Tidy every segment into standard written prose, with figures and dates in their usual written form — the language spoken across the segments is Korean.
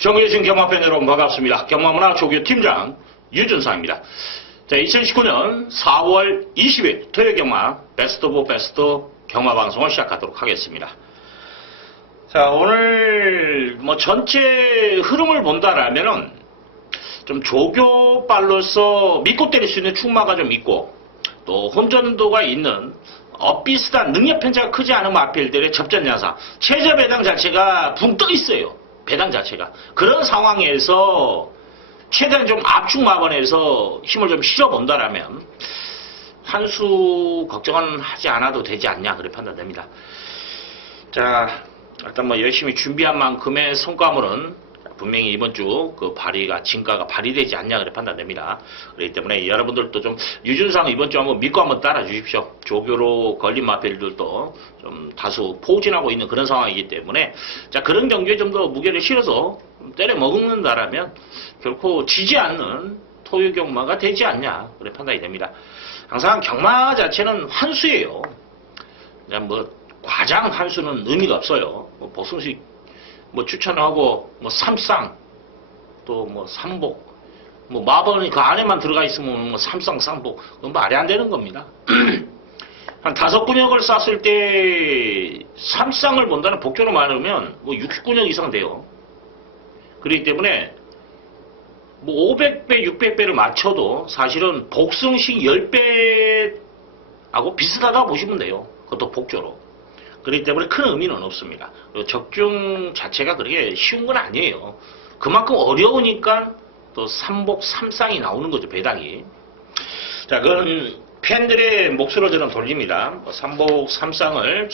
정규진 경마팬 여러분 반갑습니다. 경마문화 조교 팀장 유준상입니다. 자, 2019년 4월 20일 토요일 경마 베스트 오브 베스트 경마 방송을 시작하도록 하겠습니다. 자, 오늘 전체 흐름을 본다라면은 좀 조교발로서 믿고 때릴 수 있는 충마가 좀 있고 또 혼전도가 있는 비슷한 능력 편차가 크지 않은 마필들의 접전 양상, 최저 배당 자체가 붕 떠 있어요. 배당 자체가. 그런 상황에서 최대한 좀 압축 마번에서 힘을 좀 실어본다라면 환수 걱정은 하지 않아도 되지 않냐, 그렇게 판단됩니다. 자, 일단 열심히 준비한 만큼의 성과물은 분명히 이번 주 그 진가가 발휘되지 않냐, 그렇게 판단됩니다. 그렇기 때문에 여러분들도 좀 유준상 이번 주 한번 믿고 한번 따라 주십시오. 조교로 걸린 마필들도 좀 다수 포진하고 있는 그런 상황이기 때문에, 자, 그런 경기에 좀 더 무게를 실어서 때려 먹는다라면 결코 지지 않는 토요 경마가 되지 않냐, 그렇게 판단이 됩니다. 항상 경마 자체는 환수예요. 그냥 과장 환수는 의미가 없어요. 보승식 추천하고 삼상 또 삼복 마번이 그 안에만 들어가 있으면 삼상 삼복, 그건 말이 안 되는 겁니다. 한 5근역을 쌌을 때 삼상을 본다는 복조로 말하면 60근역 이상 돼요. 그렇기 때문에 500배 600배를 맞춰도 사실은 복승식 10배하고 비슷하다고 보시면 돼요. 그것도 복조로. 그렇기 때문에 큰 의미는 없습니다. 그리고 적중 자체가 그렇게 쉬운 건 아니에요. 그만큼 어려우니까 또 삼복 삼상이 나오는 거죠, 배당이. 자, 그건 팬들의 몫으로 저는 돌립니다. 삼복 삼상을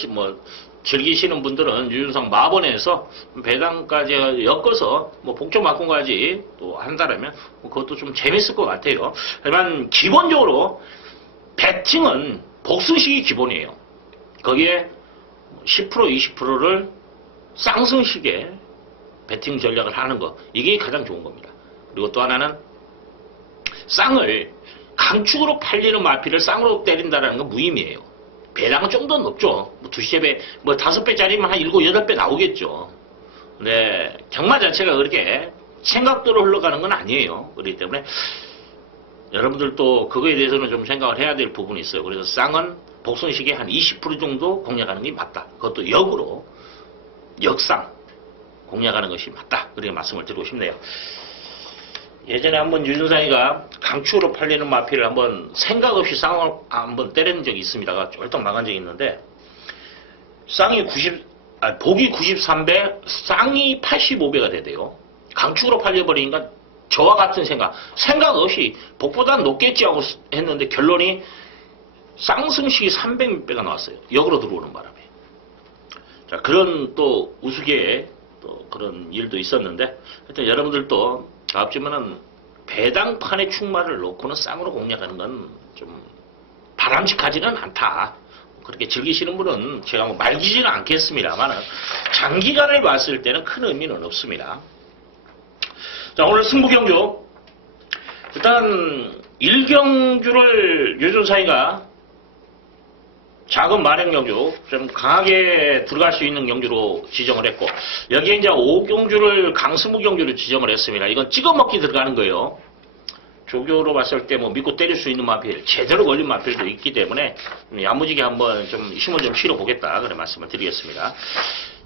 즐기시는 분들은 유준상 마번에서 배당까지 엮어서 복조 막공까지 또 한다라면 그것도 좀 재밌을 것 같아요. 하지만 기본적으로 배팅은 복승식이 기본이에요. 거기에 10% 20%를 쌍승식에 배팅 전략을 하는 거, 이게 가장 좋은 겁니다. 그리고 또 하나는 쌍을 강축으로 팔리는 마필을 쌍으로 때린다는 건 무의미해요. 배당은 좀 더 높죠. 2배, 5배짜리면 한 7, 8배 나오겠죠. 근데 경마 자체가 그렇게 생각대로 흘러가는 건 아니에요. 그렇기 때문에 여러분들도 그거에 대해서는 좀 생각을 해야 될 부분이 있어요. 그래서 쌍은 복선식에 한 20% 정도 공략하는 게 맞다. 그것도 역으로, 역상 공략하는 것이 맞다. 그렇게 말씀을 드리고 싶네요. 예전에 한번 유준상이가 강추로 팔리는 마필을 한번 생각 없이 쌍을 한번 때리는 적이 있습니다. 쫄딱 나간 적이 있는데, 복이 93배, 쌍이 85배가 되대요. 강축으로 팔려버리니까 저와 같은 생각 없이 복보다 높겠지 하고 했는데 결론이 쌍승식이 300배가 나왔어요. 역으로 들어오는 바람에. 자, 그런 또 우스개의 또 그런 일도 있었는데, 하여튼 여러분들도 앞지면은 배당판의 충마를 놓고는 쌍으로 공략하는 건 좀 바람직하지는 않다. 그렇게 즐기시는 분은 제가 말리지는 않겠습니다만 장기간을 봤을 때는 큰 의미는 없습니다. 자, 오늘 승부경주. 일단 1경주를 유준상이가 작은 만행 경주, 좀 강하게 들어갈 수 있는 경주로 지정을 했고, 여기에 이제 5경주를 강승부 경주로 지정을 했습니다. 이건 찍어먹기 들어가는 거예요. 조교로 봤을 때 믿고 때릴 수 있는 마필, 제대로 걸린 마필도 있기 때문에 야무지게 한번 좀 힘을 좀 실어보겠다, 그런 말씀을 드리겠습니다.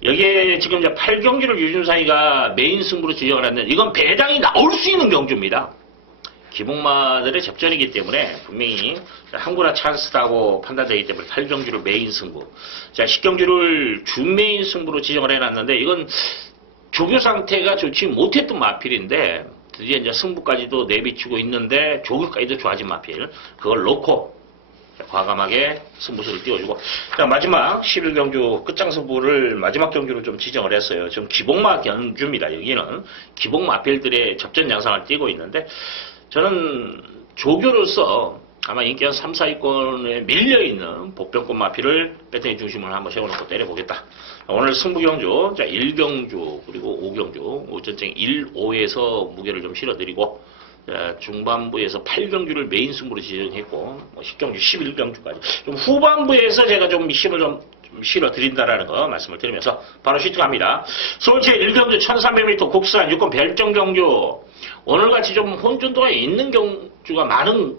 여기에 지금 이제 8경주를 유준상이가 메인 승부로 지정을 했는데, 이건 배당이 나올 수 있는 경주입니다. 기복마들의 접전이기 때문에 분명히 항구나 찬스다고 판단되기 때문에 8경주를 메인 승부. 자, 10경주를 준메인 승부로 지정을 해놨는데, 이건 조교 상태가 좋지 못했던 마필인데 드디어 이제 승부까지도 내비치고 있는데 조교까지도 좋아진 마필. 그걸 놓고 과감하게 승부수를 띄워주고, 자, 마지막 11경주 끝장 승부를 마지막 경주로 좀 지정을 했어요. 지금 기복마 경주입니다. 여기는 기복마 마필들의 접전 양상을 띄고 있는데, 저는 조교로서 아마 인기 한 3, 4위권에 밀려있는 복병권 마필을 배팅의 중심을 한번 세워놓고 때려보겠다. 오늘 승부경주, 자, 1경주, 그리고 5경주, 오전쟁 1, 5에서 무게를 좀 실어드리고, 중반부에서 8경주를 메인 승부로 지정했고, 10경주, 11경주까지. 좀 후반부에서 제가 좀 힘을 좀 좀 실어드린다라는 거 말씀을 드리면서 바로 시트 갑니다. 서울제 1경주 1300m 국산 유권 별정 경주. 오늘같이 좀 혼돈도가 있는 경주가 많은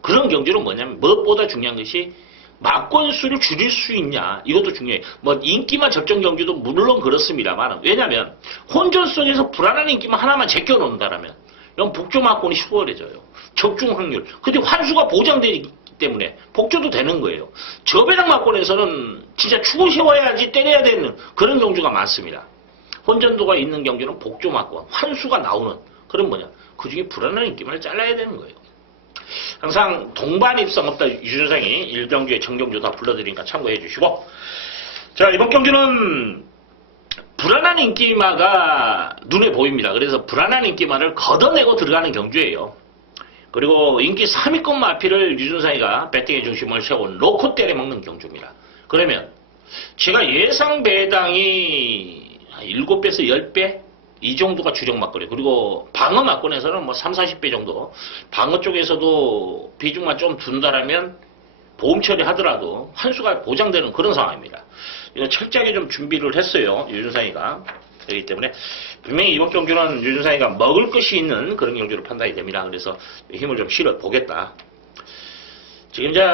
그런 경주는 뭐냐면 무엇보다 중요한 것이 막권 수를 줄일 수 있냐. 이것도 중요해요. 뭐 인기만 적정 경주도 물론 그렇습니다만 왜냐하면 혼전 속에서 불안한 인기만 하나만 제껴놓는다라면 이건 복조 막권이 수월해져요. 적중 확률. 근데 환수가 보장되기 때문에 복조도 되는 거예요. 저배당 막권에서는 진짜 추고 세워야지 때려야 되는 그런 경주가 많습니다. 혼전도가 있는 경주는 복조 막권, 환수가 나오는 그런 뭐냐. 그중에 불안한 인기만을 잘라야 되는 거예요. 항상 동반 입성 없다 유준상이 1경주에 정경주 다 불러드리니까 참고해 주시고 자 이번 경주는 불안한 인기마가 눈에 보입니다. 그래서 불안한 인기마를 걷어내고 들어가는 경주예요. 그리고 인기 3위권 마피를 유준상이가 배팅의 중심을 세운 로코 때려 먹는 경주입니다. 그러면 제가 예상 배당이 7배에서 10배 이 정도가 주력 막걸리. 그리고 방어 막권에서는 뭐 3, 40배 정도. 방어 쪽에서도 비중만 좀 둔다라면 보험 처리하더라도 환수가 보장되는 그런 상황입니다. 이거 철저하게 좀 준비를 했어요. 유준상이가. 그렇기 때문에 분명히 이번 경주는 유준상이가 먹을 것이 있는 그런 경주로 판단이 됩니다. 그래서 힘을 좀 실어 보겠다. 지금 이제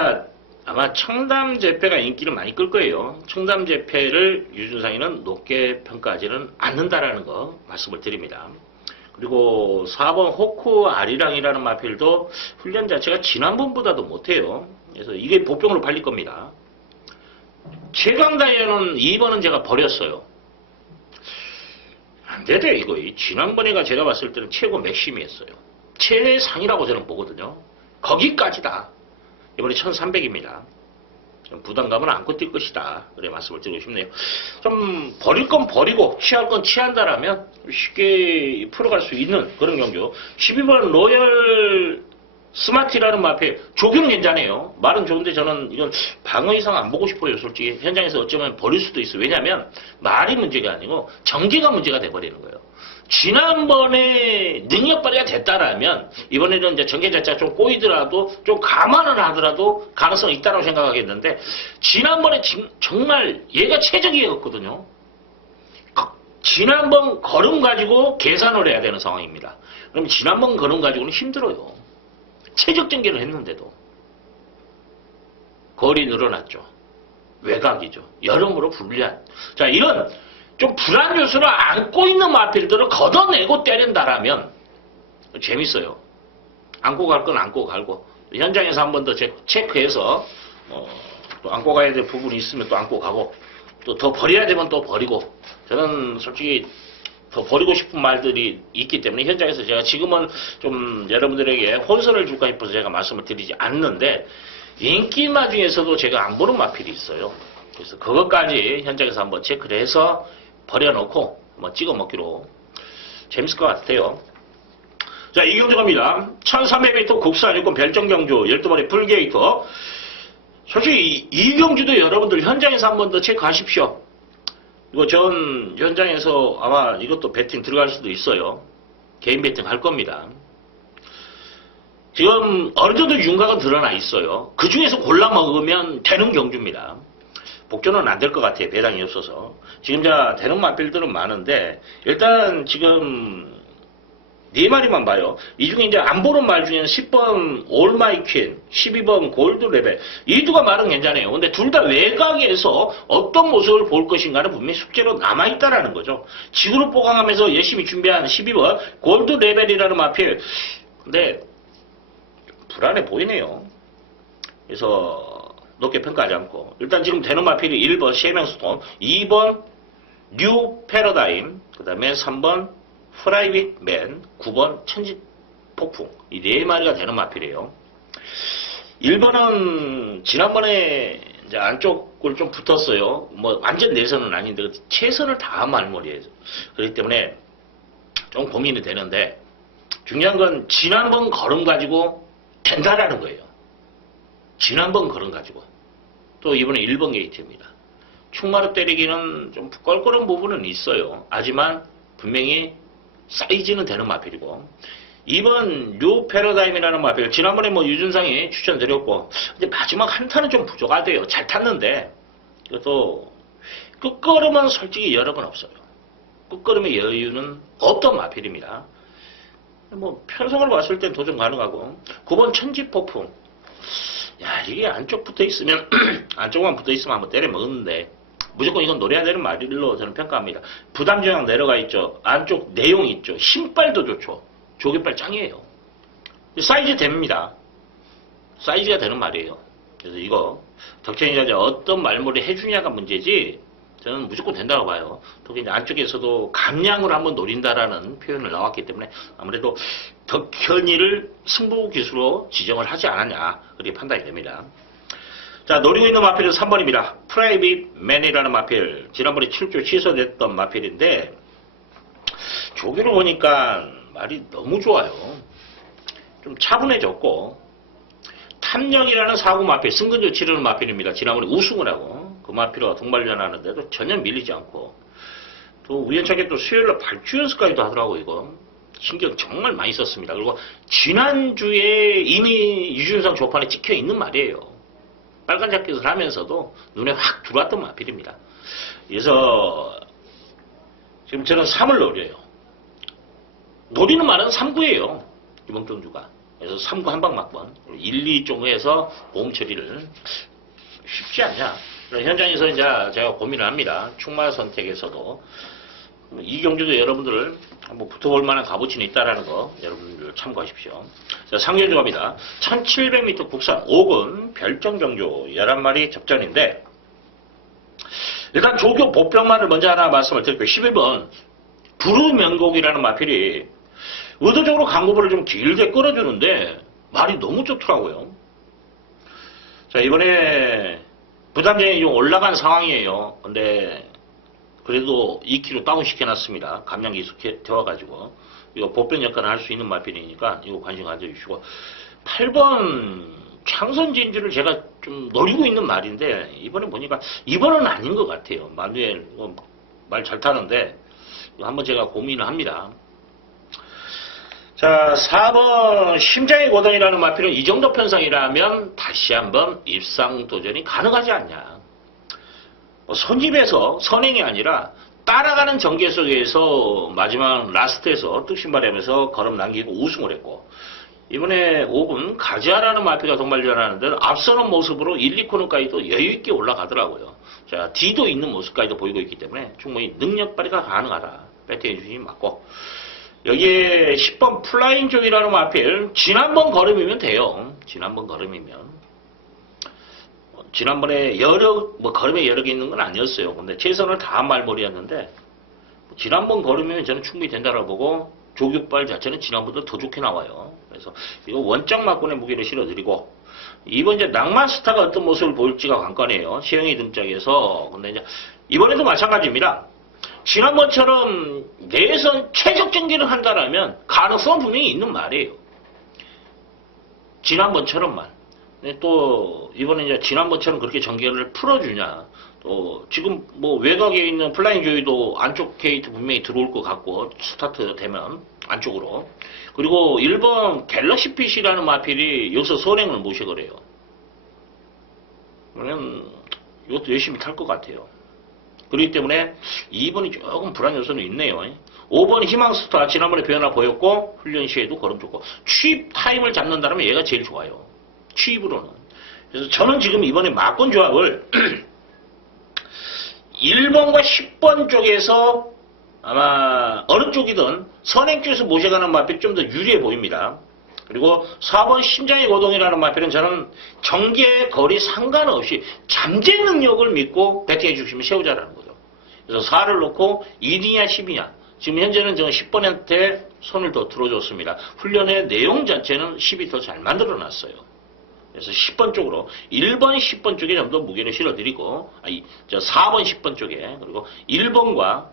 아마 청담제패가 인기를 많이 끌 거예요. 청담제패를 유준상이는 높게 평가하지는 않는다라는 거 말씀을 드립니다. 그리고 4번 호크 아리랑이라는 마필도 훈련 자체가 지난번보다도 못해요. 그래서 이게 보병으로 팔릴 겁니다. 최강다이어는 2번은 제가 버렸어요. 안 되대 이거. 지난번에가 제가 봤을 때는 최고 맥심이었어요. 최상이라고 저는 보거든요. 거기까지다. 이번에 1300입니다. 좀 부담감은 안고 뛸 것이다. 그래 말씀을 드리고 싶네요. 좀 버릴 건 버리고 취할 건 취한다라면 쉽게 풀어갈 수 있는 그런 경주. 12번 로열 스마티라는 마페 조교는 괜찮아요. 말은 좋은데 저는 이건 방어 이상 안 보고 싶어요. 솔직히 현장에서 어쩌면 버릴 수도 있어요. 왜냐하면 말이 문제가 아니고 전개가 문제가 돼버리는 거예요. 지난번에 능력 발휘가 됐다라면 이번에는 이제 전개 자체가 좀 꼬이더라도 좀 감안을 하더라도 가능성이 있다고 생각하겠는데 지난번에 정말 얘가 최적이었거든요. 지난번 걸음 가지고 계산을 해야 되는 상황입니다. 그럼 지난번 걸음 가지고는 힘들어요. 최적 전개를 했는데도 거리 늘어났죠. 외곽이죠. 여러모로 불리한. 자 이런 좀 불안 요소를 안고 있는 마필들을 걷어내고 때린다라면 재밌어요. 안고 갈 건 안고 갈고 현장에서 한 번 더 체크해서 또 안고 가야 될 부분이 있으면 또 안고 가고 또 더 버려야 되면 또 버리고 저는 솔직히 더 버리고 싶은 말들이 있기 때문에 현장에서 제가 지금은 좀 여러분들에게 혼선을 줄까 싶어서 제가 말씀을 드리지 않는데 인기마 중에서도 제가 안 보는 마필이 있어요. 그래서 그것까지 현장에서 한번 체크를 해서 버려놓고 뭐 찍어 먹기로 재밌을 것 같아요. 자, 이 경주 갑니다. 1300m 국산 유권 별정 경주 12번의 풀게이터. 솔직히 이 경주도 여러분들 현장에서 한 번 더 체크하십시오. 이거 전 현장에서 아마 이것도 배팅 들어갈 수도 있어요. 개인 배팅 할 겁니다. 지금 어느 정도 윤곽은 드러나 있어요. 그 중에서 골라 먹으면 되는 경주입니다. 복조는 안 될 것 같아요. 배당이 없어서. 지금 자 되는 마필들은 많은데 일단 지금 네 마리만 봐요. 이 중에 이제 안 보는 말 중에는 10번 올마이퀸, 12번 골드 레벨 이 두가 말은 괜찮아요. 근데 둘 다 외곽에서 어떤 모습을 볼 것인가는 분명히 숙제로 남아있다라는 거죠. 지구를 보강하면서 열심히 준비한 12번 골드 레벨이라는 마필. 근데 불안해 보이네요. 그래서 높게 평가하지 않고 일단 지금 되는 마필이 1번 셰명스톤, 2번 뉴 패러다임, 그 다음에 3번 프라이빗 맨, 9번 천지 폭풍 이 네 마리가 되는 마필이에요. 1번은 지난번에 이제 안쪽을 좀 붙었어요. 뭐 완전 내선은 아닌데 최선을 다한 말머리예요. 그렇기 때문에 좀 고민이 되는데 중요한 건 지난번 걸음 가지고 된다라는 거예요. 지난번 걸음 가지고 또 이번에 1번 게이트입니다. 충마로 때리기는 좀 껄끄러운 부분은 있어요. 하지만 분명히 사이즈는 되는 마필이고 2번 뉴 패러다임이라는 마필 지난번에 뭐 유준상이 추천드렸고 근데 마지막 한타는 좀 부족하대요. 잘 탔는데 이것도 끝걸음은 솔직히 여러 번 없어요. 끝걸음의 여유는 없던 마필입니다. 뭐 편성을 봤을 땐 도전 가능하고 9번 천지폭풍. 야, 이게 안쪽 붙어 있으면 안쪽만 붙어 있으면 한번 때려 먹었는데 무조건 이건 노려야 되는 말로 저는 평가합니다. 부담 저항 내려가 있죠. 안쪽 내용 있죠. 신발도 좋죠. 조개발 짱이에요. 사이즈 됩니다. 사이즈가 되는 말이에요. 그래서 이거 덕천이 어떤 말머리 해주냐가 문제지 저는 무조건 된다고 봐요. 특히 이제 안쪽에서도 감량을 한번 노린다라는 표현을 나왔기 때문에 아무래도 덕현이를 승부 기수로 지정을 하지 않았냐 그렇게 판단이 됩니다. 자, 노리고 있는 마필은 3번입니다. 프라이빗 맨이라는 마필. 지난번에 7조 취소됐던 마필인데 조기로 보니까 말이 너무 좋아요. 좀 차분해졌고 탐령이라는 사구 마필, 승근조 치르는 마필입니다. 지난번에 우승을 하고 그 마필과 동반련하는데도 전혀 밀리지 않고 또 우연찮게 또 수요일날 발주 연습까지도 하더라고. 이거 신경 정말 많이 썼습니다. 그리고 지난주에 이미 유준상 조판에 찍혀 있는 말이에요. 빨간 자켓을 하면서도 눈에 확 들어왔던 마필입니다. 그래서 지금 저는 3을 노려요. 노리는 말은 3구예요. 이봉정주가. 그래서 3구 한방 막번 1, 2 쪽에서 보험 처리를 쉽지 않냐. 현장에서 이제 제가 고민을 합니다. 충마 선택에서도 이 경주도 여러분들 한번 붙어볼 만한 값어치는 있다라는 거 여러분들 참고하십시오. 자, 상경주 갑니다. 1700m 국산 5군 별정경주 11마리 접전인데 일단 조교 보병만을 먼저 하나 말씀을 드릴게요. 11번 부르명곡이라는 마필이 의도적으로 강구부를 좀 길게 끌어주는데 말이 너무 좋더라고요. 자, 이번에 부담쟁이 좀 올라간 상황이에요. 근데 그래도 2kg 다운 시켜놨습니다. 감량 계속되어가지고 이거 보병 역할을 할 수 있는 마필이니까 이거 관심 가져주시고 8번 창선진주를 제가 좀 노리고 있는 말인데 이번에 보니까 이번은 아닌 것 같아요. 마누엘 말 잘 타는데 이거 한번 제가 고민을 합니다. 자, 4번 심장의 고동이라는 마필은 이 정도 편성이라면 다시 한번 입상 도전이 가능하지 않냐. 선집에서 선행이 아니라 따라가는 전개 속에서 마지막 라스트에서 뚝신발하면서 걸음 남기고 우승을 했고 이번에 5분 가지아라는 마필가 동반전하는데 앞서는 모습으로 1, 2코너까지도 여유있게 올라가더라고요. 자, D도 있는 모습까지도 보이고 있기 때문에 충분히 능력 발휘가 가능하다. 배팅해 주시기 맞고 여기에 10번 플라잉 쪽이라는 마필 지난번 걸음이면 돼요. 지난번 걸음이면 지난번에 걸음에 여력이 있는 건 아니었어요. 근데 최선을 다한 말머리였는데 지난번 걸음이면 저는 충분히 된다고 보고 조격발 자체는 지난번보다 더 좋게 나와요. 그래서 이거 원작 막군의 무게를 실어드리고 이번 이제 낭만스타가 어떤 모습을 보일지가 관건이에요. 시영이 등짝에서. 근데 이제 이번에도 마찬가지입니다. 지난번처럼 내선 최적 전개를 한다라면 가능성은 분명히 있는 말이에요. 지난번처럼만. 또 이번에 이제 지난번처럼 그렇게 전개를 풀어주냐. 또 지금 뭐 외곽에 있는 플라잉 조이도 안쪽 게이트 분명히 들어올 것 같고 스타트 되면 안쪽으로. 그리고 1번 갤럭시 핏이라는 마필이 여기서 선행을 모셔그래요. 그러면 이것도 열심히 탈 것 같아요. 그렇기 때문에 2번이 조금 불안 요소는 있네요. 5번 희망스타 지난번에 변화 보였고 훈련 시에도 걸음 좋고 취입 타임을 잡는다면 얘가 제일 좋아요. 취입으로는. 그래서 저는 지금 이번에 막권 조합을 1번과 10번 쪽에서 아마 어느 쪽이든 선행 쪽에서 모셔가는 마필이 좀 더 유리해 보입니다. 그리고 4번 심장의 고동이라는 마필은 저는 전개 거리 상관없이 잠재 능력을 믿고 배팅해 주시면 세우자라는 거죠. 그래서 4를 놓고 1이냐 10이냐. 지금 현재는 저는 10번한테 손을 더 들어줬습니다. 훈련의 내용 자체는 10이 더 잘 만들어 놨어요. 그래서 10번 쪽으로 1번 10번 쪽에 좀 더 무게를 실어드리고 4번 10번 쪽에 그리고 1번과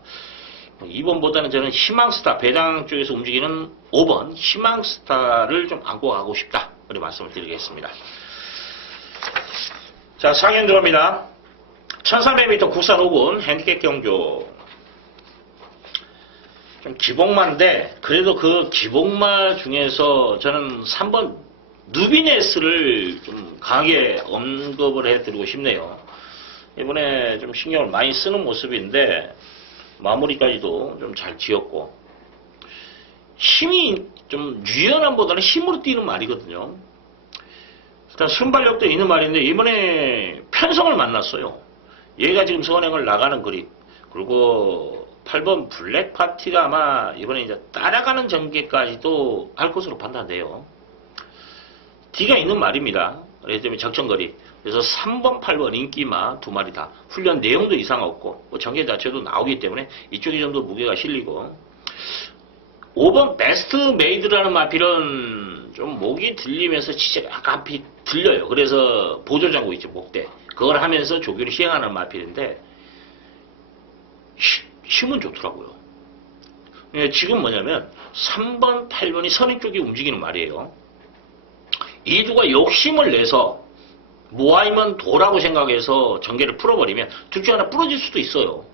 2번보다는 저는 희망스타 배당 쪽에서 움직이는 5번 희망스타를 좀 안고 가고 싶다. 그렇게 말씀을 드리겠습니다. 자, 상현 들어갑니다. 1300m 국산 5군 핸디캡 경주. 좀 기복마인데 그래도 그 기복마 중에서 저는 3번 누비네스를 좀 강하게 언급을 해드리고 싶네요. 이번에 좀 신경을 많이 쓰는 모습인데 마무리까지도 좀 잘 지었고 힘이 좀 유연함보다는 힘으로 뛰는 말이거든요. 일단 순발력도 있는 말인데 이번에 편성을 만났어요. 얘가 지금 선행을 나가는 그립 그리고 8번 블랙 파티가 아마 이번에 이제 따라가는 전개까지도 할 것으로 판단돼요. D가 있는 말입니다. 그래서 적정거리. 그래서 3번, 8번 인기마 두 마리 다 훈련 내용도 이상 없고 전개 자체도 나오기 때문에 이쪽이 좀 더 무게가 실리고 5번 베스트 메이드라는 마필은 좀 목이 들리면서 진짜 약간 앞이 들려요. 그래서 보조장구 있죠, 목대. 그걸 하면서 조교를 시행하는 마필인데 힘은 좋더라고요. 지금 뭐냐면 3번, 8번이 선행 쪽이 움직이는 말이에요. 이 두가 욕심을 내서 모아이면 도라고 생각해서 전개를 풀어버리면 둘 중 하나 부러질 수도 있어요.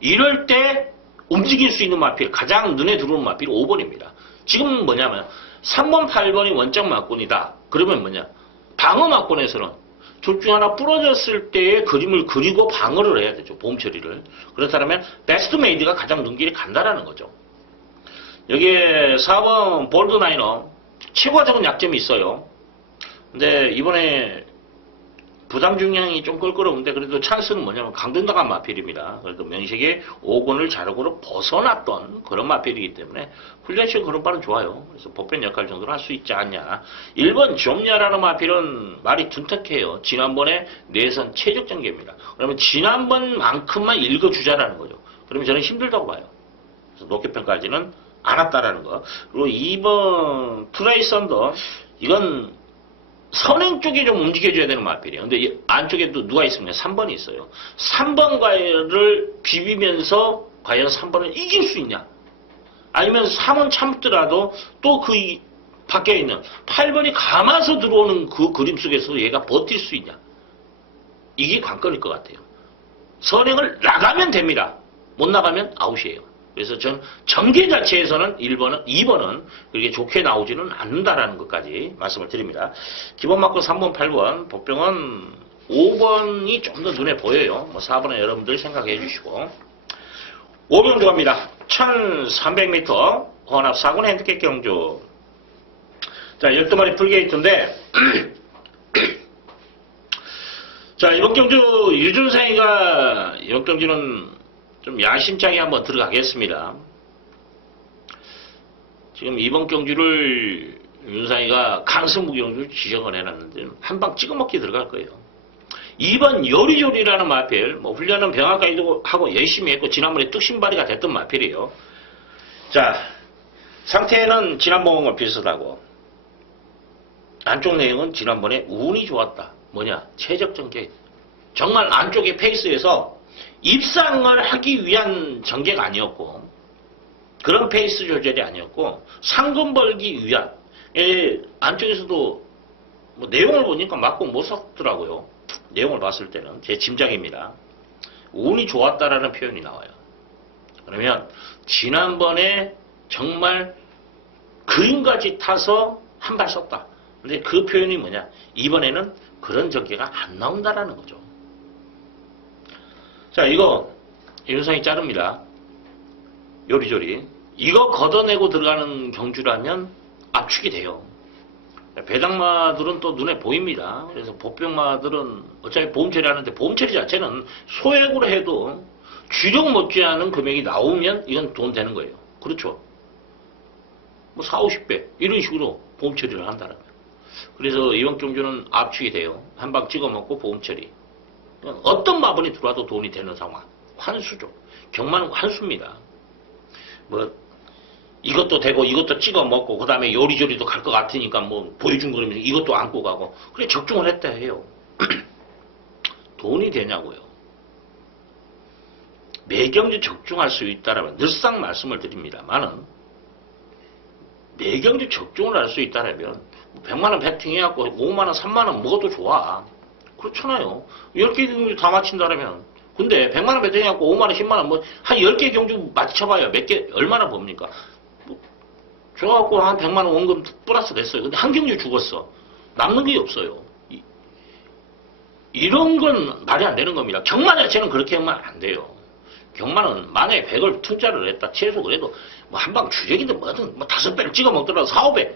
이럴 때 움직일 수 있는 마필, 가장 눈에 들어오는 마필이 5번입니다. 지금 뭐냐면 3번, 8번이 원적 막군이다. 그러면 뭐냐? 방어 막군에서는 둘 중 하나 부러졌을 때의 그림을 그리고 방어를 해야 되죠. 보험 처리를. 그렇다면 베스트 메이드가 가장 눈길이 간다라는 거죠. 여기에 4번 볼드 나이너 최고적인 약점이 있어요. 근데 이번에 부담 중량이 좀 껄끄러운데 그래도 찬스는 뭐냐면 강등당한 마필입니다. 그래도 명식의 5권을 자력으로 벗어났던 그런 마필이기 때문에 훈련식 그런 발은 좋아요. 그래서 복변 역할 정도는 할 수 있지 않냐. 1번 좀냐라는 마필은 말이 둔탁해요. 지난번에 내선 최적 전개입니다. 그러면 지난번만큼만 읽어주자라는 거죠. 그러면 저는 힘들다고 봐요. 그래서 높게 평가하지는 않았다라는 거. 그리고 2번 트라이 썬더 이건 선행 쪽이 좀 움직여줘야 되는 마필이에요. 근데 이 안쪽에 또 누가 있습니까? 3번이 있어요. 3번과를 비비면서 과연 3번을 이길 수 있냐? 아니면 3원 참더라도 또 그 밖에 있는 8번이 감아서 들어오는 그 그림 속에서 얘가 버틸 수 있냐? 이게 관건일 것 같아요. 선행을 나가면 됩니다. 못 나가면 아웃이에요. 그래서 전 전개 자체에서는 1번은, 2번은 그렇게 좋게 나오지는 않는다라는 것까지 말씀을 드립니다. 기본 맞고 3번, 8번, 복병은 5번이 좀 더 눈에 보여요. 뭐 4번은 여러분들 생각해 주시고. 5번 들어갑니다. 1300m 혼합 4군 핸디캡 경주. 자, 12마리 풀게이트인데 자, 이번 경주 유준상이가 이번 경주는 좀 야심차게 한번 들어가겠습니다. 지금 이번 경주를 윤상이가 강승무 경주를 지정을 해놨는데 한 방 찍어먹기 들어갈 거예요. 2번 요리조리라는 마필, 뭐 훈련은 병합까지도 하고 열심히 했고 지난번에 뚝심발이가 됐던 마필이에요. 자, 상태는 지난번과 비슷하고 안쪽 내용은 지난번에 운이 좋았다. 뭐냐? 최적 전개. 정말 안쪽의 페이스에서 입상을 하기 위한 전개가 아니었고 그런 페이스 조절이 아니었고 상금 벌기 위한 안쪽에서도 뭐 내용을 보니까 맞고 못 섰더라고요. 내용을 봤을 때는 제 짐작입니다. 운이 좋았다라는 표현이 나와요. 그러면 지난번에 정말 그림까지 타서 한 발 썼다. 근데 그 표현이 뭐냐? 이번에는 그런 전개가 안 나온다라는 거죠. 자, 이거 윤상이 자릅니다. 요리조리. 이거 걷어내고 들어가는 경주라면 압축이 돼요. 배당마들은 또 눈에 보입니다. 그래서 복병마들은 어차피 보험 처리하는데 보험 처리 자체는 소액으로 해도 주력 못지않은 금액이 나오면 이건 돈 되는 거예요. 그렇죠. 뭐 4, 50배 이런 식으로 보험 처리를 한다라면. 그래서 이번 경주는 압축이 돼요. 한 방 찍어먹고 보험 처리. 어떤 마번이 들어와도 돈이 되는 상황. 환수죠. 경마는 환수입니다. 뭐 이것도 되고 이것도 찍어 먹고 그 다음에 요리조리도 갈 것 같으니까 뭐 보여준 거면 이것도 안고 가고 그래 적중을 했다 해요. 돈이 되냐고요. 매경주 적중할 수 있다라면 늘상 말씀을 드립니다만은 매경주 적중을 할 수 있다라면 100만원 배팅해갖고 5만원 3만원 먹어도 좋아. 그렇잖아요. 10개 경주 다 맞힌다라면. 근데 100만원 배팅해갖고 5만원 10만원 뭐 한 10개 경주 맞춰봐요. 몇 개 얼마나 봅니까? 뭐 줘갖고 한 100만원 원금 플러스 됐어요. 근데 한 경주 죽었어. 남는 게 없어요. 이런 건 말이 안 되는 겁니다. 경마 자체는 그렇게 하면 안 돼요. 경마는 만약에 100을 투자를 했다. 최소 그래도 뭐 한방 주력이든 뭐든 뭐 5배를 찍어 먹더라도 4, 5배.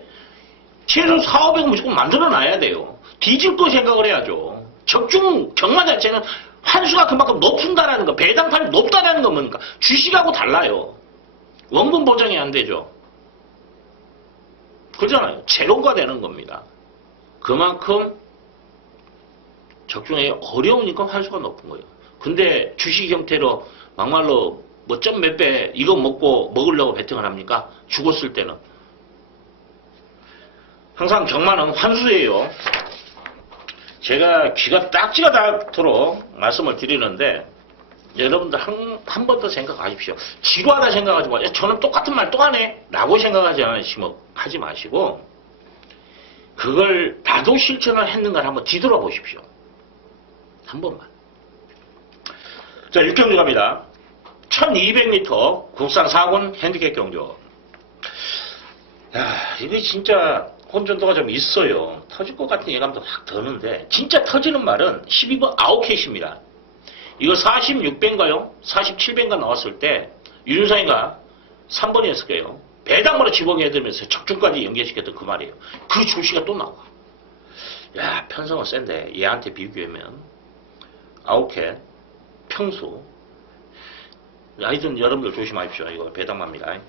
최소 4, 500은 무조건 만들어 놔야 돼요. 뒤질 거 생각을 해야죠. 적중 경마 자체는 환수가 그만큼 높은다라는 거, 배당판이 높다라는 건 뭡니까? 주식하고 달라요. 원금 보장이 안 되죠. 그러잖아요. 제로가 되는 겁니다. 그만큼 적중하기 어려우니까 환수가 높은 거예요. 근데 주식 형태로 막말로 뭐 점 몇 배 이거 먹으려고 베팅을 합니까? 죽었을 때는. 항상 경마는 환수예요. 제가 귀가 딱지가 닳도록 말씀을 드리는데 여러분들 한 번 더 생각하십시오. 지루하다 생각하지 마시고 저는 똑같은 말 또 하네 라고 생각하지 하지 마시고 그걸 나도 실천을 했는가를 한번 뒤돌아보십시오. 한 번만. 자, 육경주 갑니다. 1200m 국산 4군 핸디캡 경주. 야, 이게 진짜 혼전도가 좀 있어요. 터질 것 같은 예감도 확 드는데 진짜 터지는 말은 12번 아웃캣입니다. 이거 46배인가요? 47배인가 나왔을 때 유준상이가 3번이었을 거예요. 배당으로 지봉해드리면서 적중까지 연계시켰던 그 말이에요. 그 출시가 또 나와. 야, 편성은 센데 얘한테 비교하면 아웃캣, 평수. 하여튼 여러분들 조심하십시오. 이거 배당마입니다.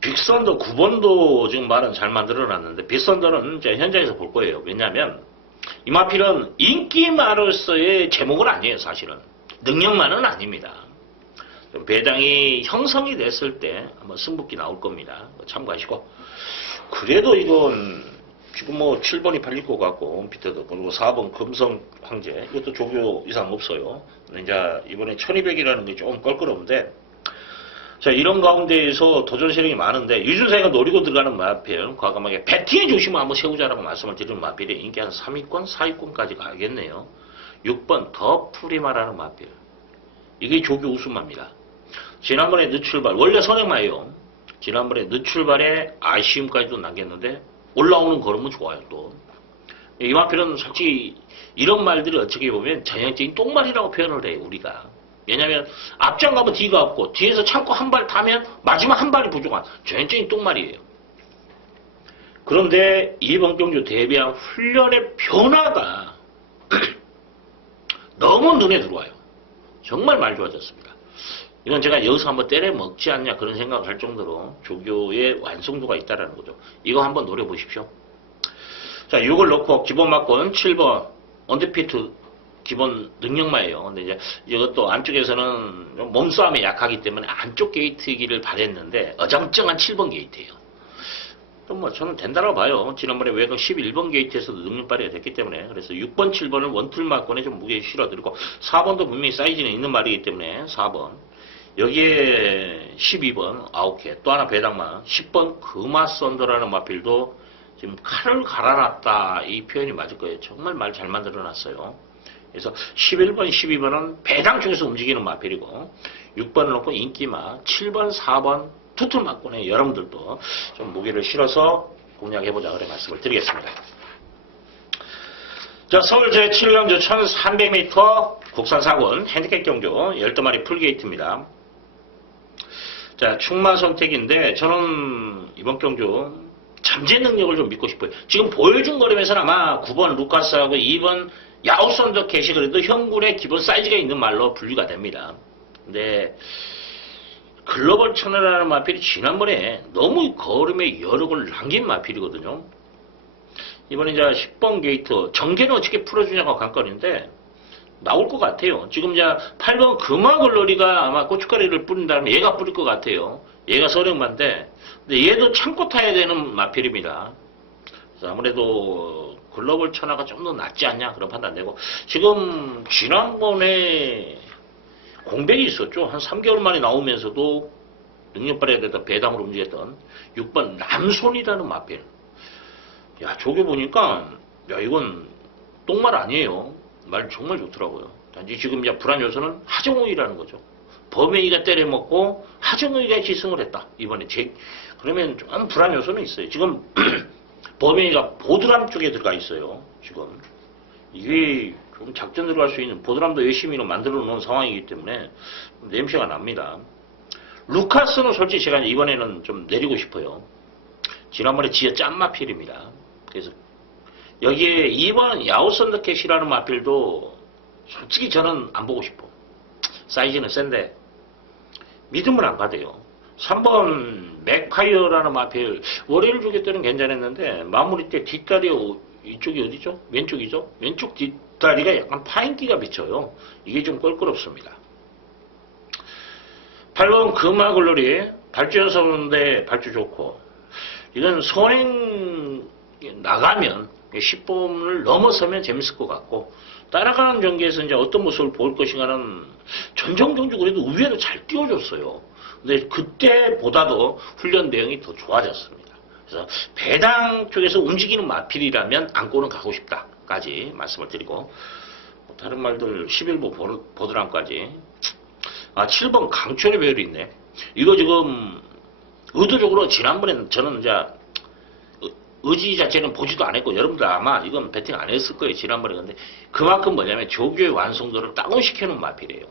빅선더 9번도 지금 말은 잘 만들어놨는데 빅선더는 이제 현장에서 볼 거예요. 왜냐하면 이 마필은 인기마로서의 제목은 아니에요. 사실은 능력만은 아닙니다. 좀 배당이 형성이 됐을 때 한번 승부기 나올 겁니다. 참고하시고 그래도 이건 지금 뭐 7번이 팔릴 것 같고 비트도 그리고 4번 금성 황제 이것도 조교 이상 없어요. 이제 이번에 1200이라는 게 조금 껄끄러운데 자, 이런 가운데에서 도전 세력이 많은데 유준상이가 노리고 들어가는 마필 과감하게 배팅의 중심을 한번 세우자라고 말씀을 드리는 마필이 인기 한 3위권, 4위권까지 가겠네요. 6번 더 프리마라는 마필. 이게 조교 우승마입니다. 지난번에 늦출발 원래 선행마예요. 지난번에 늦출발에 아쉬움까지도 남겼는데 올라오는 걸음은 좋아요. 또 이 마필은 솔직히 이런 말들이 어떻게 보면 전형적인 똥말이라고 표현을 해요. 우리가. 왜냐면 앞장 가면 뒤가 없고 뒤에서 참고 한 발 타면 마지막 한 발이 부족한 전형적인 똥말이에요. 그런데 이번 경주 대비한 훈련의 변화가 너무 눈에 들어와요. 정말 많이 좋아졌습니다. 이건 제가 여기서 한번 때려 먹지 않냐 그런 생각을 할 정도로 조교의 완성도가 있다는 거죠. 이거 한번 노려보십시오. 자, 6을 놓고 기본 막권 7번 언더피트 기본 능력마예요. 근데 이제 이것도 안쪽에서는 몸싸움에 약하기 때문에 안쪽 게이트이기를 바랬는데 어정쩡한 7번 게이트예요. 또 뭐 저는 된다고 봐요. 지난번에 외곽 11번 게이트에서도 능력 발휘가 됐기 때문에 그래서 6번, 7번을 원툴 막권에 좀 무게 실어드리고 4번도 분명히 사이즈는 있는 말이기 때문에 4번 여기에 12번 아웃캣 또 하나 배당마 10번 금화썬더라는 마필도 지금 칼을 갈아놨다 이 표현이 맞을 거예요. 정말 말 잘 만들어놨어요. 그래서 11번, 12번은 배당 중에서 움직이는 마필이고 6번을 놓고 인기마 7번, 4번 투툴 막권에 여러분들도 좀 무게를 실어서 공략해보자 그래 말씀을 드리겠습니다. 자, 서울 제7경주 1300m 국산 4군 핸디캡 경주 12마리 풀게이트입니다. 자, 충마 선택인데 저는 이번 경주 잠재 능력을 좀 믿고 싶어요. 지금 보여준 거라면서는 아마 9번 루카스하고 2번 야우선더 캣이 그래도 형군의 기본 사이즈가 있는 말로 분류가 됩니다. 근데 글로벌 천연이라는 마필이 지난번에 너무 걸음에 여력을 남긴 마필이거든요. 이번에 이제 10번 게이트 전개는 어떻게 풀어주냐고 관건인데 나올 것 같아요. 지금 이제 8번 금화글러리가 아마 고춧가루를 뿌린 다음에 얘가 뿌릴 것 같아요. 얘가 서령마인데 근데 얘도 참고 타야 되는 마필입니다. 그래서 아무래도 글로벌 천하가 좀 더 낫지 않냐 그런 판단되고 지금 지난번에 공백이 있었죠. 한 3개월 만에 나오면서도 능력 발휘에 대해서 배당으로 움직였던 6번 남손이라는 마필. 야, 저게 보니까 야 이건 똥말 아니에요. 말 정말 좋더라고요. 단지 지금 이제 불안 요소는 하정우이라는 거죠. 범행이가 때려먹고 하정우이가 희생을 했다. 이번에 그러면 좀 불안 요소는 있어요. 지금 범행이가 보드람 쪽에 들어가 있어요. 지금 이게 좀 작전 들어갈 수 있는 보드람도 열심히 만들어 놓은 상황이기 때문에 냄새가 납니다. 루카스는 솔직히 제가 이번에는 좀 내리고 싶어요. 지난번에 지하 짠 마필입니다. 그래서 여기에 2번 야우선더캣이라는 마필도 솔직히 저는 안 보고 싶어. 사이즈는 센데 믿음을 안 가대요. 3번 맥파이어라는 마필 월요일 주기 때는 괜찮았는데 마무리 때 뒷다리 이쪽이 어디죠? 왼쪽이죠? 왼쪽 뒷다리가 약간 파인기가 비쳐요. 이게 좀 껄끄럽습니다. 8번 금화글로리 발주 연습하는데 발주 좋고 이건 선행 나가면 10번을 넘어서면 재밌을 것 같고 따라가는 경기에서 이제 어떤 모습을 볼 것인가는 전정 경주 그래도 의외로 잘 띄워줬어요. 근데 그때보다도 훈련 내용이 더 좋아졌습니다. 그래서 배당 쪽에서 움직이는 마필이라면 안고는 가고 싶다까지 말씀을 드리고 다른 말들 11번 보드람까지 7번 강철의 배열이 있네. 이거 지금 의도적으로 지난번에는 저는 이제 의지 자체는 보지도 안 했고 여러분들 아마 이건 배팅 안 했을 거예요. 지난번에. 근데 그만큼 뭐냐면 조교의 완성도를 다운시켜놓은 마필이에요.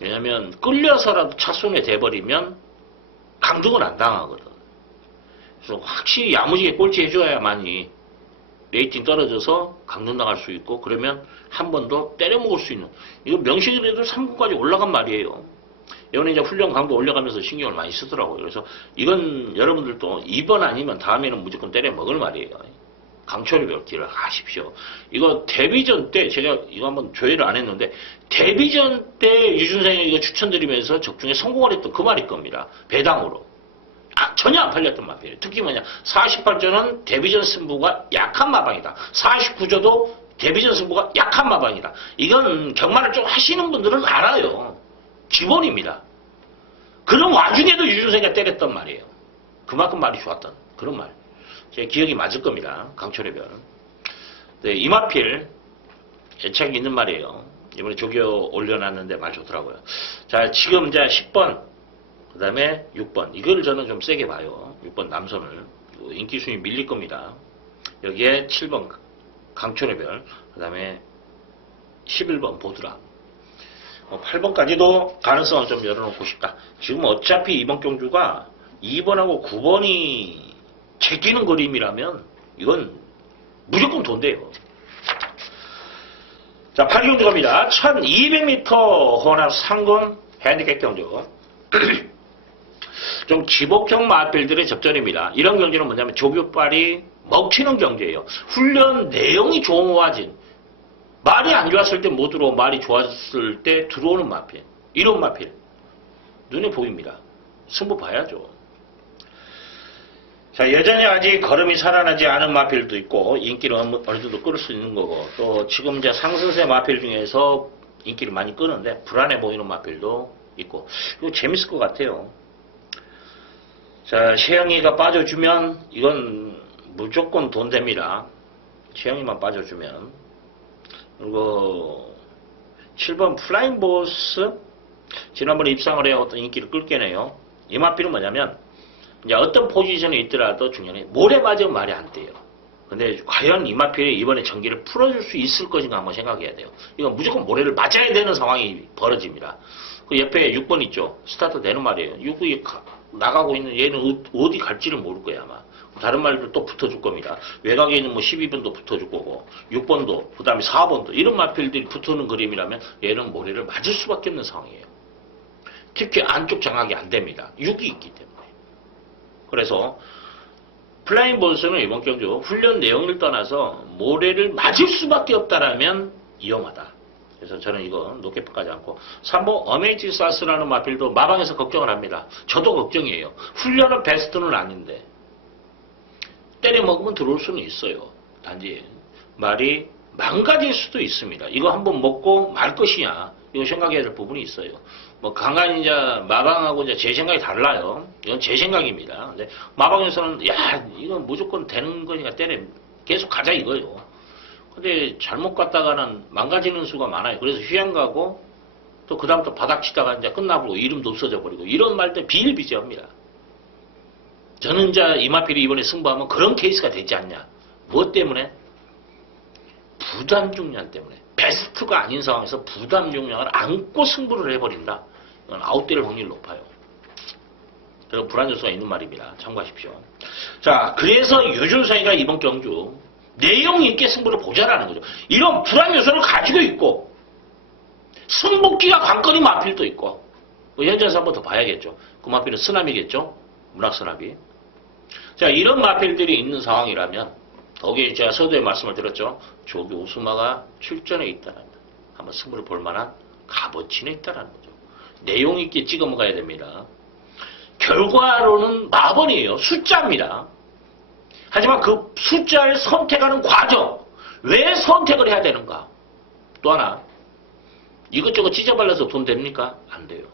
왜냐면 끌려서라도 차손에 돼버리면 강등을 안 당하거든. 그래서 확실히 야무지게 꼴찌 해줘야만이 레이팅 떨어져서 강등 나갈 수 있고 그러면 한 번 더 때려먹을 수 있는 이거 명식이라도 3군까지 올라간 말이에요. 이번에 이제 훈련 강도 올려가면서 신경을 많이 쓰더라고요. 그래서 이건 여러분들도 이번 아니면 다음에는 무조건 때려먹을 말이에요. 강철의 벽기를 하십시오. 이거 데뷔전 때 제가 이거 한번 조회를 안 했는데 데뷔전 때 유준상이 이거 추천드리면서 적중에 성공을 했던 그 말일 겁니다. 배당으로. 전혀 안 팔렸던 마필이에요. 특히 뭐냐 48조는 데뷔전 승부가 약한 마방이다. 49조도 데뷔전 승부가 약한 마방이다. 이건 경마를 좀 하시는 분들은 알아요. 기본입니다. 그런 와중에도 유준상이가 때렸단 말이에요. 그만큼 말이 좋았던 그런 말. 제 기억이 맞을 겁니다. 강철의 별. 네, 이마필 애착이 있는 말이에요. 이번에 조교 올려놨는데 말 좋더라고요. 자, 지금 이제 10번, 그 다음에 6번. 이걸 저는 좀 세게 봐요. 6번 남선을. 인기 순위 밀릴 겁니다. 여기에 7번 강철의 별, 그 다음에 11번 보드람. 8번까지도 가능성을 좀 열어놓고 싶다. 지금 어차피 이번 경주가 2번하고 9번이 제끼는 그림이라면 이건 무조건 돈대요. 자, 8경주 갑니다. 1200m 혼합 상금 핸디캡 경주. 좀 지복형 마필들의 접전입니다. 이런 경주는 뭐냐면 조교빨이 먹히는 경주예요. 훈련 내용이 좋아진 말이 안 좋았을 때 못 들어오고 말이 좋았을 때 들어오는 마필. 이런 마필. 눈에 보입니다. 승부 봐야죠. 자, 여전히 아직 걸음이 살아나지 않은 마필도 있고 인기를 어느 정도 끌을 수 있는 거고 또 지금 이제 상승세 마필 중에서 인기를 많이 끄는데 불안해 보이는 마필도 있고 이거 재밌을 것 같아요. 자, 최영희가 빠져주면 이건 무조건 돈 됩니다. 최영희만 빠져주면. 그리고 7번 플라잉 보스 지난번에 입상을 해야 어떤 인기를 끌게네요. 이 마필은 뭐냐면 이제 어떤 포지션에 있더라도 중요해. 모래 맞으면 말이 안 돼요. 근데 과연 이 마필이 이번에 전기를 풀어줄 수 있을 것인가 한번 생각해야 돼요. 이건 무조건 모래를 맞아야 되는 상황이 벌어집니다. 그 옆에 6번 있죠. 스타트 되는 말이에요. 6이 나가고 있는 얘는 어디 갈지를 모를 거야 아마. 다른 말도 또 붙어줄 겁니다. 외곽에 있는 뭐 12번도 붙어줄 거고 6번도 그 다음에 4번도 이런 마필들이 붙는 그림이라면 얘는 모래를 맞을 수밖에 없는 상황이에요. 특히 안쪽 장악이 안 됩니다. 6이 있기 때문에. 그래서 플라잉 본스는 이번 경주 훈련 내용을 떠나서 모래를 맞을 수밖에 없다라면 위험하다. 그래서 저는 이거 높게 평가하지 않고 3번 어메이징 사스라는 마필도 마방에서 걱정을 합니다. 저도 걱정이에요. 훈련은 베스트는 아닌데 때려 먹으면 들어올 수는 있어요. 단지 말이 망가질 수도 있습니다. 이거 한번 먹고 말 것이냐 이거 생각해야 될 부분이 있어요. 뭐 강한 이제 마방하고 이제 제 생각이 달라요. 이건 제 생각입니다. 근데 마방에서는 야 이건 무조건 되는 거니까 때려 계속 가자 이거예요. 근데 잘못 갔다가는 망가지는 수가 많아요. 그래서 휴양 가고 또 그다음부터 바닥 치다가 이제 끝나버리고 이름도 없어져 버리고 이런 말들 비일비재합니다. 저는 이제 이마필이 이번에 승부하면 그런 케이스가 되지 않냐. 무엇 때문에? 부담 중량 때문에 베스트가 아닌 상황에서 부담 중량을 안고 승부를 해버린다. 이건 아웃될 확률이 높아요. 그리고 불안 요소가 있는 말입니다. 참고하십시오. 자, 그래서 유준상이가 이번 경주 내용 있게 승부를 보자라는 거죠. 이런 불안 요소를 가지고 있고 승복기가 관건인 마필도 있고 현장에서 한 번 더 봐야겠죠. 그 마필은 쓰나미겠죠. 문학쓰나미. 자, 이런 마필들이 있는 상황이라면 거기에 제가 서두에 말씀을 드렸죠. 조기 오수마가 출전해 있다는 한번 승부를 볼 만한 값어치는 있다는 거죠. 내용 있게 찍어 먹어야 됩니다. 결과로는 마번이에요. 숫자입니다. 하지만 그 숫자를 선택하는 과정, 왜 선택을 해야 되는가? 또 하나, 이것저것 찢어발라서 돈 됩니까? 안 돼요.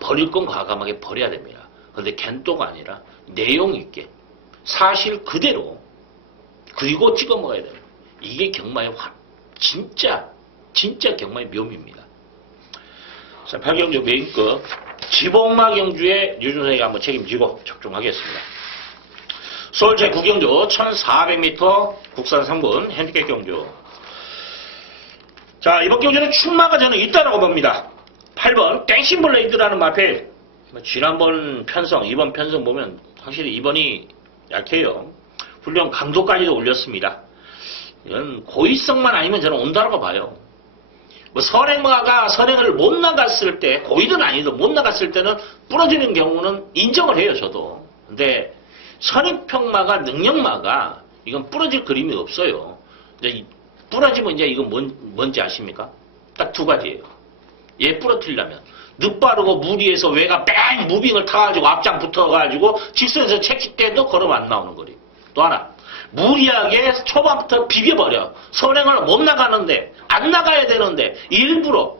버릴 건 과감하게 버려야 됩니다. 그런데 겐또가 아니라 내용 있게 사실 그대로 그리고 찍어 먹어야 돼요. 이게 경마의 진짜 경마의 묘미입니다. 자, 8경주 메인급 지봉마 경주에 유준석이가 한번 책임지고 적중하겠습니다. 서울 제9경주 1400m 국산 3군 핸디캡 경주. 자, 이번 경주는 충마가 저는 있다라고 봅니다. 8번 땡신블레이드라는 마필. 지난번 편성, 이번 편성 보면 확실히 이번이 약해요. 훌륭한 강도까지도 올렸습니다. 이건 고의성만 아니면 저는 온다라고 봐요. 뭐 선행마가 선행을 못 나갔을 때, 고의든 아니든 못 나갔을 때는 부러지는 경우는 인정을 해요, 저도. 근데 선입평마가 능력마가 이건 부러질 그림이 없어요. 이제 부러지면 이제 이건 뭔지 아십니까? 딱 두 가지예요. 얘 부러뜨리려면 늦바르고 무리해서 외가 뺑 무빙을 타가지고 앞장 붙어가지고 직선에서 채찍대도 걸으면 안 나오는 거리. 또 하나, 무리하게 초반부터 비벼버려. 선행을 못 나가는데, 안 나가야 되는데 일부러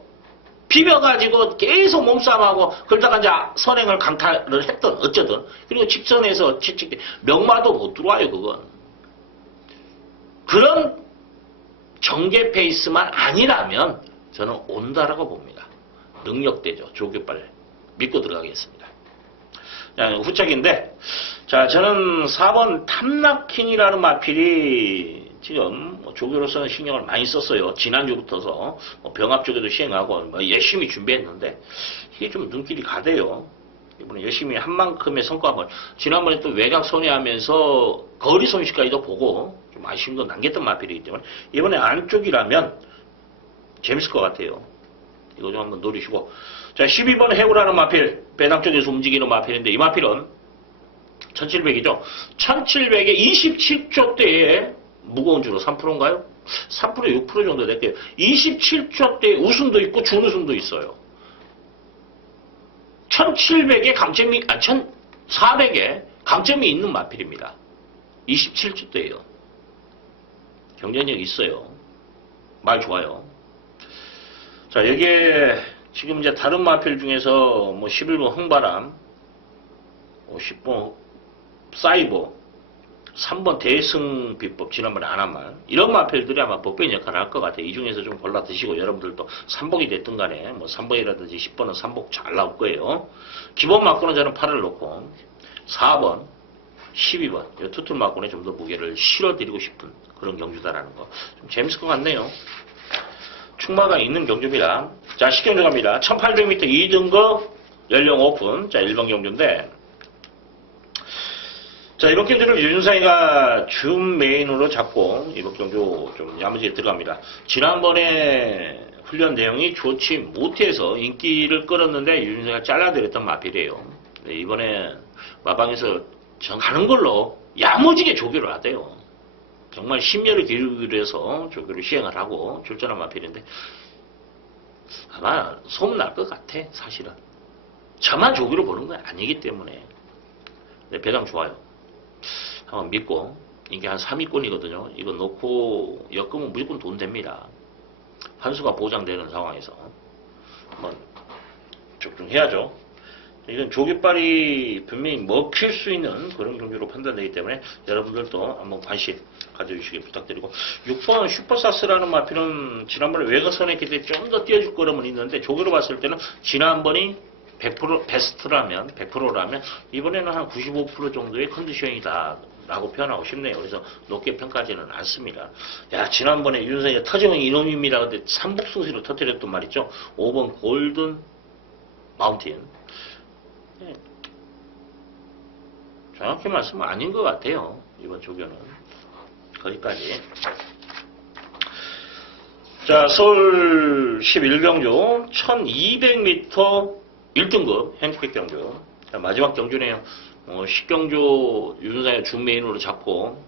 비벼가지고 계속 몸싸움하고 그러다가 이제 선행을 강타를 했던 어쩌든 그리고 직선에서 채찍대 명마도 못 들어와요. 그건 그런 정계 페이스만 아니라면 저는 온다라고 봅니다. 능력대죠. 조교빨 믿고 들어가겠습니다. 자, 후짝인데, 자, 저는 4번 탐락킹이라는 마필이 지금 조교로서는 신경을 많이 썼어요. 지난주부터서 병합 쪽에도 시행하고 열심히 준비했는데 이게 좀 눈길이 가대요. 이번에 열심히 한 만큼의 성과물. 지난번에 또 외곽 손해하면서 거리 손실까지도 보고 좀 아쉬움도 남겼던 마필이기 때문에 이번에 안쪽이라면 재밌을 것 같아요. 이거 좀 한번 노리시고. 자, 12번 해우라는 마필, 배당 쪽에서 움직이는 마필인데 이 마필은 1700이죠. 1700에 27조대에 무거운 주로 3%인가요? 3% 6% 정도 될게요. 27조대 우승도 있고 준우승도 있어요. 1700에 강점이, 1400에 강점이 있는 마필입니다. 27조대예요. 경쟁력 있어요. 말 좋아요. 자, 여기에 지금 이제 다른 마필 중에서 뭐 11번 흥바람, 10번 사이버, 3번 대승비법, 지난번에 안 한 말. 이런 마필들이 아마 복변 역할을 할 것 같아요. 이 중에서 좀 골라 드시고 여러분들도 3복이 됐든 간에 뭐 3번이라든지 10번은 3복 잘 나올 거예요. 기본 막고는 저는 8을 놓고 4번, 12번, 이 투툴 막고에 좀 더 무게를 실어드리고 싶은 그런 경주다라는 거. 좀 재밌을 것 같네요. 충마가 있는 경주입니다. 자, 10경주 갑니다. 1800m 2등급 연령 오픈. 자, 1번 경주인데, 자, 이번 경주를 유준상이가 줌 메인으로 잡고 이번 경주 좀 야무지게 들어갑니다. 지난번에 훈련 내용이 좋지 못해서 인기를 끌었는데 유준상이가 잘라드렸던 마필이에요. 네, 이번에 마방에서 가는 걸로 야무지게 조교를 하대요. 정말 심려를 기울여서 조교를 시행을 하고 출전한 마필인데 아마 소문날 것 같아. 사실은 저만 조교를 보는 건 아니기 때문에. 네, 배당 좋아요. 한번 믿고. 이게 한 3위권이거든요. 이거 놓고 엮으면 무조건 돈 됩니다. 환수가 보장되는 상황에서 한번 적중해야죠. 이건 조깃발이 분명히 먹힐 수 있는 그런 경주로 판단되기 때문에 여러분들도 한번 관심 가져주시길 부탁드리고, 6번 슈퍼사스라는 마필은 지난번에 외곽선에 기대 좀 더 띄워줄 거라면 있는데 조교로 봤을 때는 지난번이 100% 베스트라면 100%라면 이번에는 한 95% 정도의 컨디션이다. 라고 표현하고 싶네요. 그래서 높게 평가하지는 않습니다. 야, 지난번에 윤석열이 터지면 이놈입니다. 근데 삼복승시로 터뜨렸던 말이죠. 5번 골든 마운틴. 네. 정확히 말씀은 아닌 것 같아요. 이번 조교는. 거기까지. 자, 서울 11경주 1200m 1등급 핸디캡 경주. 자, 마지막 경주네요. 10경주 윤석열 준메인으로 잡고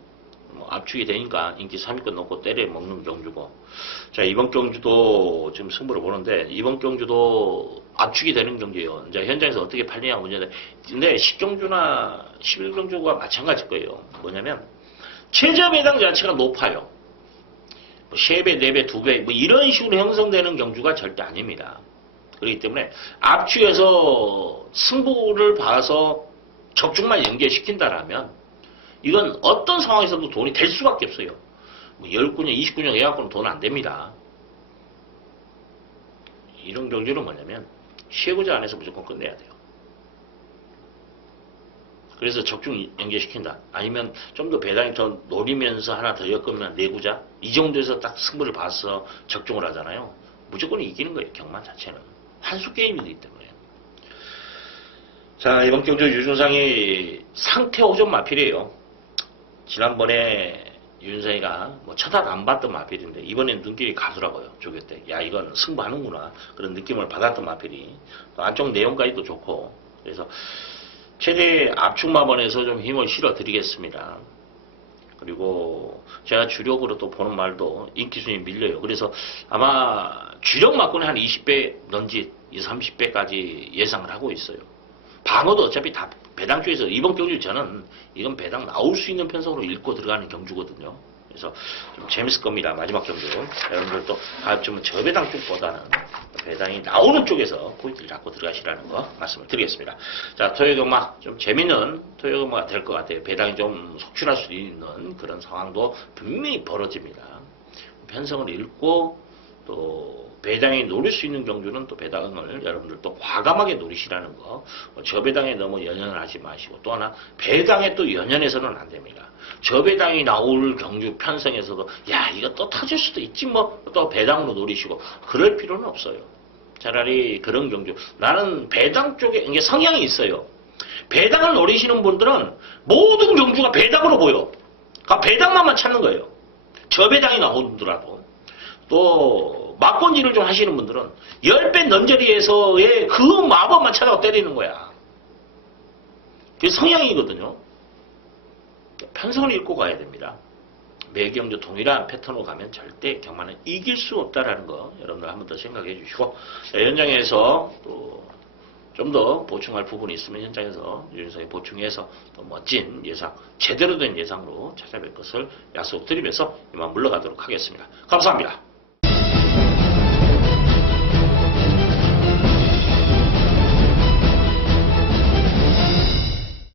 압축이 되니까 인기 3위권 놓고 때려 먹는 경주고. 자, 이번 경주도 지금 승부를 보는데 이번 경주도 압축이 되는 경주예요. 이제 현장에서 어떻게 팔리냐 문제인데, 근데 10경주나 11경주가 마찬가지일 거예요. 뭐냐면 최저 배당 자체가 높아요. 뭐 3배, 4배, 2배 뭐 이런 식으로 형성되는 경주가 절대 아닙니다. 그렇기 때문에 압축해서 승부를 봐서 적중만 연계시킨다라면 이건 어떤 상황에서도 돈이 될 수밖에 없어요. 뭐 10군요, 20군요 예약권은 돈 안 됩니다. 이런 경주는 뭐냐면 쉐구자 안에서 무조건 끝내야 돼요. 그래서 적중 연계시킨다. 아니면 좀 더 배당이 더 노리면서 하나 더 엮으면 내구자. 이 정도에서 딱 승부를 봐서 적중을 하잖아요. 무조건 이기는 거예요. 경만 자체는. 한수 게임이기 때문에. 자, 이번 경주 유준상이 상태 호전 마필이에요. 지난번에 윤석이가 뭐 쳐다도 안 봤던 마필인데 이번엔 눈길이 가더라고요. 조교 때. 야, 이건 승부하는구나. 그런 느낌을 받았던 마필이. 또 안쪽 내용까지도 좋고. 그래서 최대 압축마번에서 좀 힘을 실어 드리겠습니다. 그리고 제가 주력으로 또 보는 말도 인기순위 밀려요. 그래서 아마 주력 맞고는 한 20배 넘지 20, 30배까지 예상을 하고 있어요. 방어도 어차피 다 배당 쪽에서 이번 경주 저는 이건 배당 나올 수 있는 편성으로 읽고 들어가는 경주거든요. 그래서 좀 재밌을 겁니다. 마지막 경주. 여러분들도 가급적이면 저배당 쪽보다는 배당이 나오는 쪽에서 포인트를 잡고 들어가시라는 거 말씀을 드리겠습니다. 자, 토요경마 좀 재밌는 토요경마가 될 것 같아요. 배당이 좀 속출할 수 있는 그런 상황도 분명히 벌어집니다. 편성을 읽고 또 배당이 노릴 수 있는 경주는 또 배당을 여러분들도 과감하게 노리시라는 거. 저배당에 너무 연연을 하지 마시고, 또 하나 배당에 또 연연해서는 안 됩니다. 저배당이 나올 경주 편성에서도 야, 이거 또 터질 수도 있지 뭐 또 배당으로 노리시고 그럴 필요는 없어요. 차라리 그런 경주, 나는 배당 쪽에 이게 성향이 있어요. 배당을 노리시는 분들은 모든 경주가 배당으로 보여. 그러니까 배당만 찾는 거예요. 저배당이 나오더라도. 또 막권질을 좀 하시는 분들은 10배 넘저리에서의 그 마법만 찾아가 때리는 거야. 그게 성향이거든요. 편성을 읽고 가야 됩니다. 매경주 동일한 패턴으로 가면 절대 경마는 이길 수 없다라는 거 여러분들 한 번 더 생각해 주시고, 현장에서 또 좀 더 보충할 부분이 있으면 현장에서 윤석이 보충해서 또 멋진 예상, 제대로 된 예상으로 찾아뵐 것을 약속드리면서 이만 물러가도록 하겠습니다. 감사합니다.